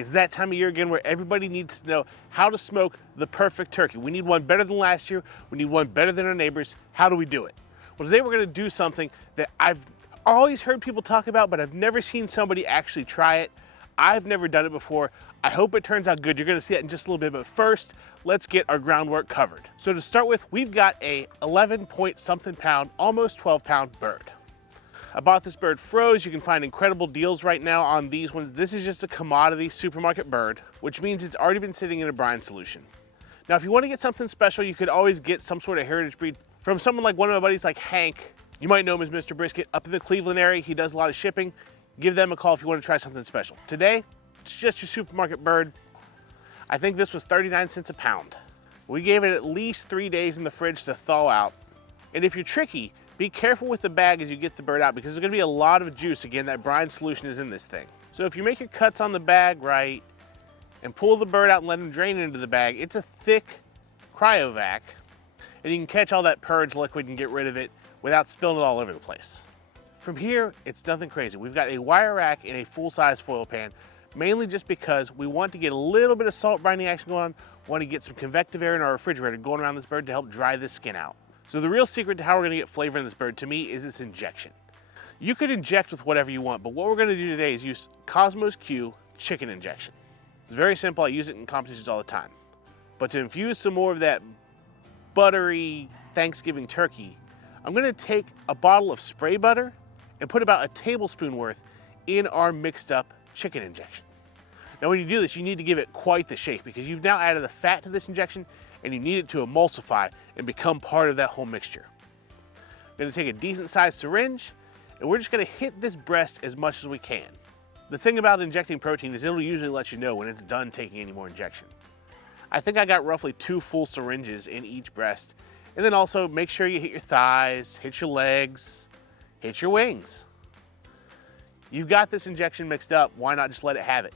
It's that time of year again where everybody needs to know how to smoke the perfect turkey. We need one better than last year. We need one better than our neighbors. How do we do it? Well, today we're gonna do something that I've always heard people talk about, but I've never seen somebody actually try it. I've never done it before. I hope it turns out good. You're gonna see that in just a little bit, but first, let's get our groundwork covered. So to start with, we've got a 11 point something pound, almost 12 pound bird. I bought this bird froze. You can find incredible deals right now on these ones. This is just a commodity supermarket bird, which means it's already been sitting in a brine solution. Now, if you want to get something special, you could always get some sort of heritage breed from someone like one of my buddies like Hank. You might know him as Mr. Brisket up in the Cleveland area. He does a lot of shipping. Give them a call if you want to try something special. Today, it's just your supermarket bird. I think this was 39 cents a pound. We gave it at least 3 days in the fridge to thaw out. And if you're tricky, be careful with the bag as you get the bird out because there's gonna be a lot of juice. Again, that brine solution is in this thing. So if you make your cuts on the bag right and pull the bird out and let him drain into the bag, it's a thick cryovac and you can catch all that purge liquid and get rid of it without spilling it all over the place. From here, it's nothing crazy. We've got a wire rack and a full-size foil pan, mainly just because we want to get a little bit of salt brining action going on, want to get some convective air in our refrigerator going around this bird to help dry this skin out. So the real secret to how we're gonna get flavor in this bird, to me, is this injection. You could inject with whatever you want, but what we're gonna do today is use Cosmos Q chicken injection. It's very simple, I use it in competitions all the time. But to infuse some more of that buttery Thanksgiving turkey, I'm gonna take a bottle of spray butter and put about a tablespoon worth in our mixed up chicken injection. Now when you do this, you need to give it quite the shake because you've now added the fat to this injection and you need it to emulsify and become part of that whole mixture. I'm gonna take a decent sized syringe and we're just gonna hit this breast as much as we can. The thing about injecting protein is it'll usually let you know when it's done taking any more injection. I think I got roughly 2 full syringes in each breast. And then also make sure you hit your thighs, hit your legs, hit your wings. You've got this injection mixed up, why not just let it have it?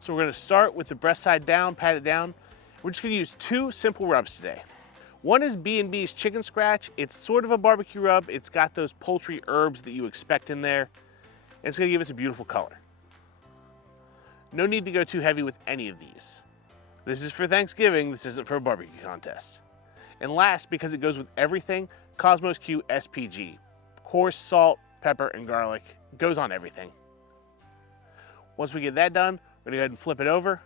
So we're gonna start with the breast side down, pat it down. We're just gonna use 2 simple rubs today. One is B&B's Chicken Scratch. It's sort of a barbecue rub. It's got those poultry herbs that you expect in there. And it's gonna give us a beautiful color. No need to go too heavy with any of these. This is for Thanksgiving, this isn't for a barbecue contest. And last, because it goes with everything, Cosmos Q SPG. Coarse salt, pepper, and garlic. It goes on everything. Once we get that done, we're gonna go ahead and flip it over.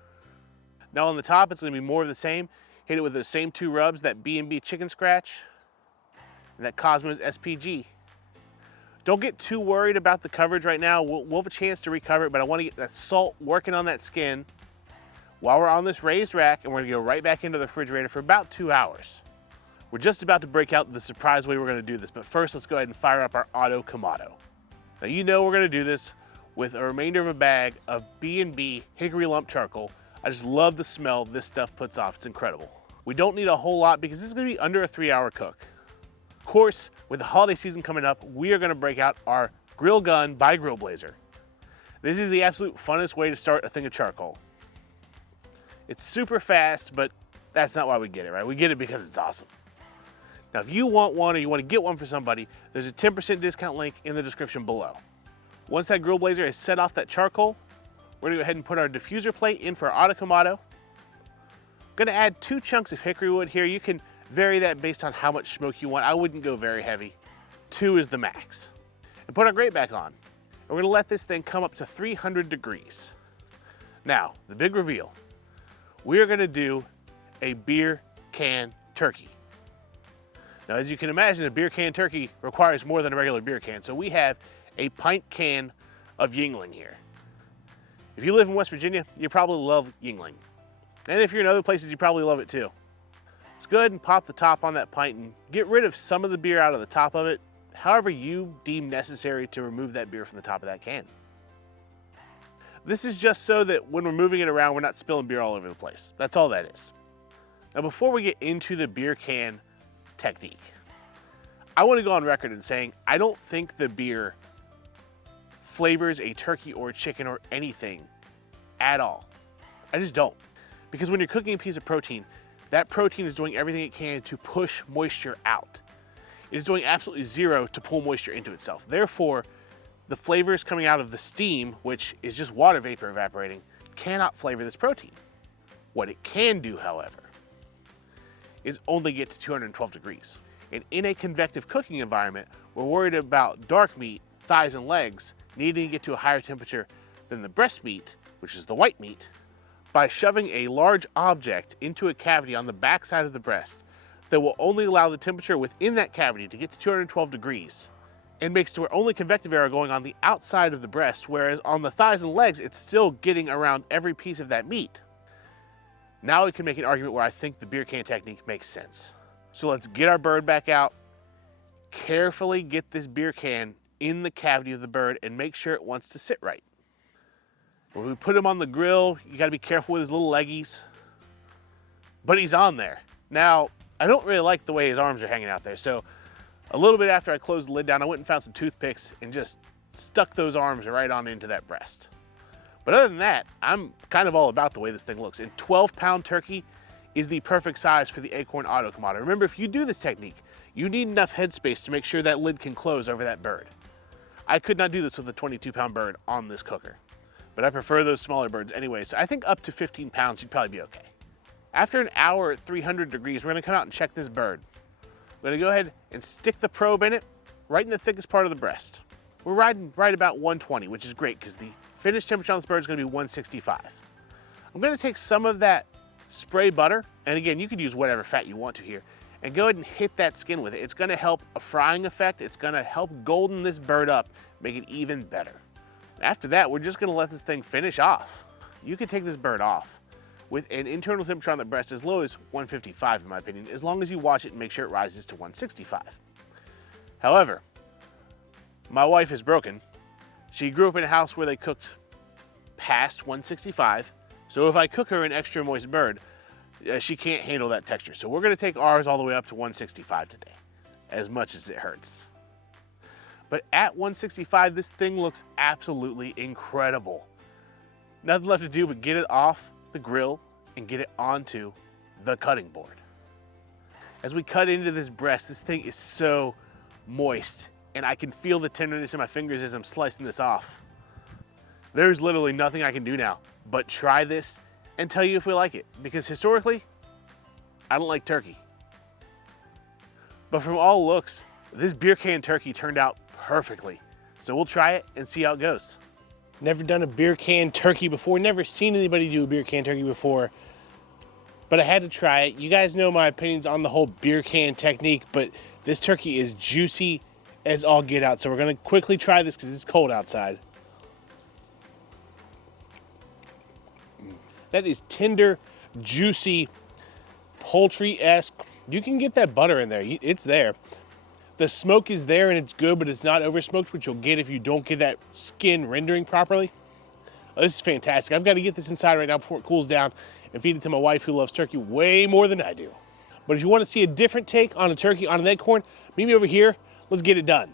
Now on the top, it's gonna be more of the same. Hit it with those same 2 rubs, that B&B Chicken Scratch and that Cosmos SPG. Don't get too worried about the coverage right now. We'll have a chance to recover it, but I wanna get that salt working on that skin while we're on this raised rack, and we're gonna go right back into the refrigerator for about 2 hours. We're just about to break out the surprise way we're gonna do this, but first let's go ahead and fire up our Auto Kamdo. Now you know we're gonna do this with a remainder of a bag of B&B Hickory Lump Charcoal. I just love the smell this stuff puts off, it's incredible. We don't need a whole lot because this is gonna be under a 3-hour cook. Of course, with the holiday season coming up, we are gonna break out our Grill Gun by Grill Blazer. This is the absolute funnest way to start a thing of charcoal. It's super fast, but that's not why we get it, right? We get it because it's awesome. Now, if you want one or you wanna get one for somebody, there's a 10% discount link in the description below. Once that Grill Blazer has set off that charcoal, we're gonna go ahead and put our diffuser plate in for our Auto Kamdo. Gonna add 2 chunks of hickory wood here. You can vary that based on how much smoke you want. I wouldn't go very heavy. 2 is the max. And put our grate back on. And we're gonna let this thing come up to 300 degrees. Now, the big reveal. We are gonna do a beer can turkey. Now, as you can imagine, a beer can turkey requires more than a regular beer can. So we have a pint can of Yuengling here. If you live in West Virginia, you probably love Yuengling. And if you're in other places, you probably love it too. Let's go ahead and pop the top on that pint and get rid of some of the beer out of the top of it, however you deem necessary to remove that beer from the top of that can. This is just so that when we're moving it around, we're not spilling beer all over the place. That's all that is. Now, before we get into the beer can technique, I want to go on record in saying I don't think the beer flavors a turkey or a chicken or anything at all. I just don't. Because when you're cooking a piece of protein, that protein is doing everything it can to push moisture out. It is doing absolutely zero to pull moisture into itself. Therefore, the flavors coming out of the steam, which is just water vapor evaporating, cannot flavor this protein. What it can do, however, is only get to 212 degrees. And in a convective cooking environment, we're worried about dark meat, thighs and legs, needing to get to a higher temperature than the breast meat, which is the white meat, by shoving a large object into a cavity on the backside of the breast that will only allow the temperature within that cavity to get to 212 degrees, and makes to where only convective air are going on the outside of the breast, whereas on the thighs and legs, it's still getting around every piece of that meat. Now we can make an argument where I think the beer can technique makes sense. So let's get our bird back out, carefully get this beer can in the cavity of the bird and make sure it wants to sit right. When we put him on the grill, you gotta be careful with his little leggies, but he's on there. Now, I don't really like the way his arms are hanging out there, so a little bit after I closed the lid down, I went and found some toothpicks and just stuck those arms right on into that breast. But other than that, I'm kind of all about the way this thing looks. And 12-pound turkey is the perfect size for the Akorn Auto Kamdo. Remember, if you do this technique, you need enough headspace to make sure that lid can close over that bird. I could not do this with a 22-pound bird on this cooker, but I prefer those smaller birds anyway, so I think up to 15 pounds you'd probably be okay. After an hour at 300 degrees, we're gonna come out and check this bird. I'm gonna go ahead and stick the probe in it, right in the thickest part of the breast. We're riding right about 120, which is great because the finished temperature on this bird is gonna be 165. I'm gonna take some of that spray butter, and again, you could use whatever fat you want to here, and go ahead and hit that skin with it. It's gonna help a frying effect. It's gonna help golden this bird up, make it even better. After that, we're just gonna let this thing finish off. You can take this bird off with an internal temperature on the breast as low as 155 in my opinion, as long as you watch it and make sure it rises to 165. However, my wife is broken. She grew up in a house where they cooked past 165, so if I cook her an extra moist bird, she can't handle that texture. So we're gonna take ours all the way up to 165 today, as much as it hurts. But at 165, this thing looks absolutely incredible. Nothing left to do but get it off the grill and get it onto the cutting board. As we cut into this breast, this thing is so moist, and I can feel the tenderness in my fingers as I'm slicing this off. There's literally nothing I can do now but try this and tell you if we like it, because historically, I don't like turkey. But from all looks, this beer can turkey turned out perfectly. So we'll try it and see how it goes. Never done a beer can turkey before, never seen anybody do a beer can turkey before, but I had to try it. You guys know my opinions on the whole beer can technique, but this turkey is juicy as all get out. So we're gonna quickly try this because it's cold outside. That is tender, juicy, poultry-esque. You can get that butter in there, it's there. The smoke is there and it's good, but it's not over smoked, which you'll get if you don't get that skin rendering properly. Oh, this is fantastic. I've got to get this inside right now before it cools down and feed it to my wife who loves turkey way more than I do. But if you want to see a different take on a turkey on an acorn, meet me over here. Let's get it done.